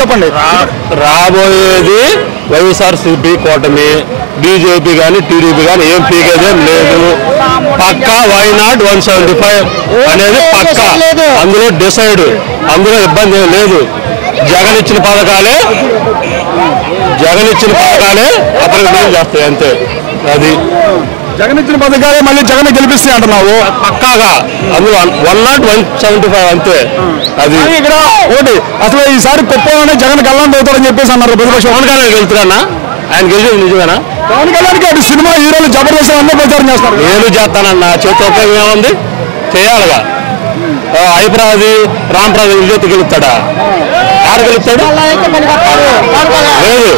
చెప్పండి. రాబోయేది వైఎస్ఆర్సీపీ కూటమి, బీజేపీ కానీ టీడీపీ కానీ ఏం పీకేదేం లేదు. పక్కా వై నాట్ 175 అనేది పక్కా, అందులో డిసైడ్, అందులో ఇబ్బంది ఏం లేదు. జగన్ ఇచ్చిన పథకాలే అతనికి మేలు చేస్తాయి అంతే. అది జగన్ ఇచ్చిన పథకాలే మళ్ళీ జగన్ గెలిపిస్తాయి అంటున్నావు పక్కాగా, అందులో 175 అంతే. అది ఇక్కడ ఒకటి అసలు ఈసారి కుప్పంలోనే జగన్ గల్లం అవుతాడని చెప్పేసి అన్నారు ప్రతిపక్షం. పవన్ కళ్యాణ్ వెళ్తున్నానా? ఆయన గెలిచేది నిజమేనా? పవన్ కళ్యాణ్కి అటు సినిమా హీరోలు జబర్దస్త్ అందరూ ప్రచారం చేస్తారు. నేను చేస్తానన్నా, చేతి ఉపయోగం ఏముంది? చేయాలిగా. హైప్రాది రాంప్రాది విజేత గెలుస్తాడా? యారు గెలుస్తాడు? లేదు.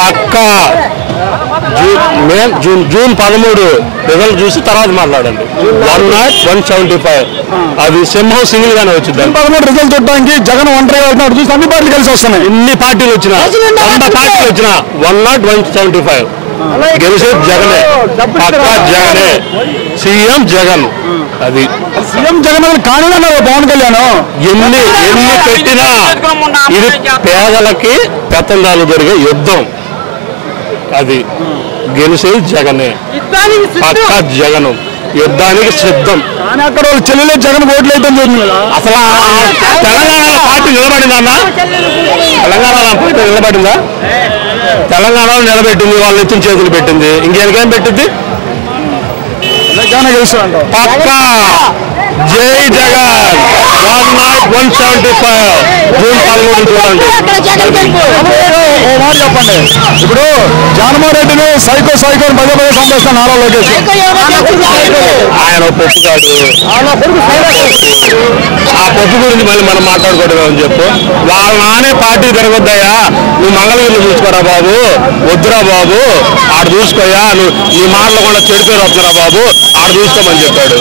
పక్కా జూన్ 13 రిజల్ట్ చూసి తర్వాత మాట్లాడండి. 175 అది సింహం సింగిల్ గానే వచ్చింది. 13 రిజల్ట్ చూడడానికి జగన్ ఒంటరిగా వెళ్తున్నాడు చూసి అన్ని పార్టీలు కలిసి వస్తున్నాయి. ఎన్ని పార్టీలు వచ్చినా 100 పార్టీలు వచ్చినా 175 గెలిచేది జగనే, పక్కా జగనే, సీఎం జగన్. అది సీఎం జగన్ కానీ పవన్ కళ్యాణ్ ఎన్ని పెట్టినా ఇది పేదలకి పెత్తందాలు జరిగే యుద్ధం. అది గెలిచేది జగనే, పక్కా జగను, యుద్ధానికి సిద్ధం. కానీ అక్కడ చెల్లెలో జగన్ ఓట్లు అయితే అసలు తెలంగాణలో పార్టీ నిలబడిందా? తెలంగాణలో పార్టీ నిలబడిందా? తెలంగాణలో నిలబెట్టింది, వాళ్ళు ఎత్తున చేతులు పెట్టింది, ఇంకేం పెట్టింది? పక్కా జై జగన్ 175 జూన్ 13 చూడండి. చెప్పండి. ఇప్పుడు జగన్మోహన్ రెడ్డిని సైకో పదే సంభాషణ నారా లోకేష్ ఆయన పొప్పుగాడు. ఆ పొప్పు గురించి మళ్ళీ మనం మాట్లాడుకోవడం అని చెప్పు. వాళ్ళ నానే పార్టీ తిరగొద్దయ్యా, నువ్వు మంగళగిరిలో చూసుకోరా బాబు, వద్దురా బాబు, ఆడ చూసుకోయా, నువ్వు నీ మాటలు కూడా చెడిపోయి వస్తున్నారా బాబు, ఆడ చూసుకోమని చెప్పాడు.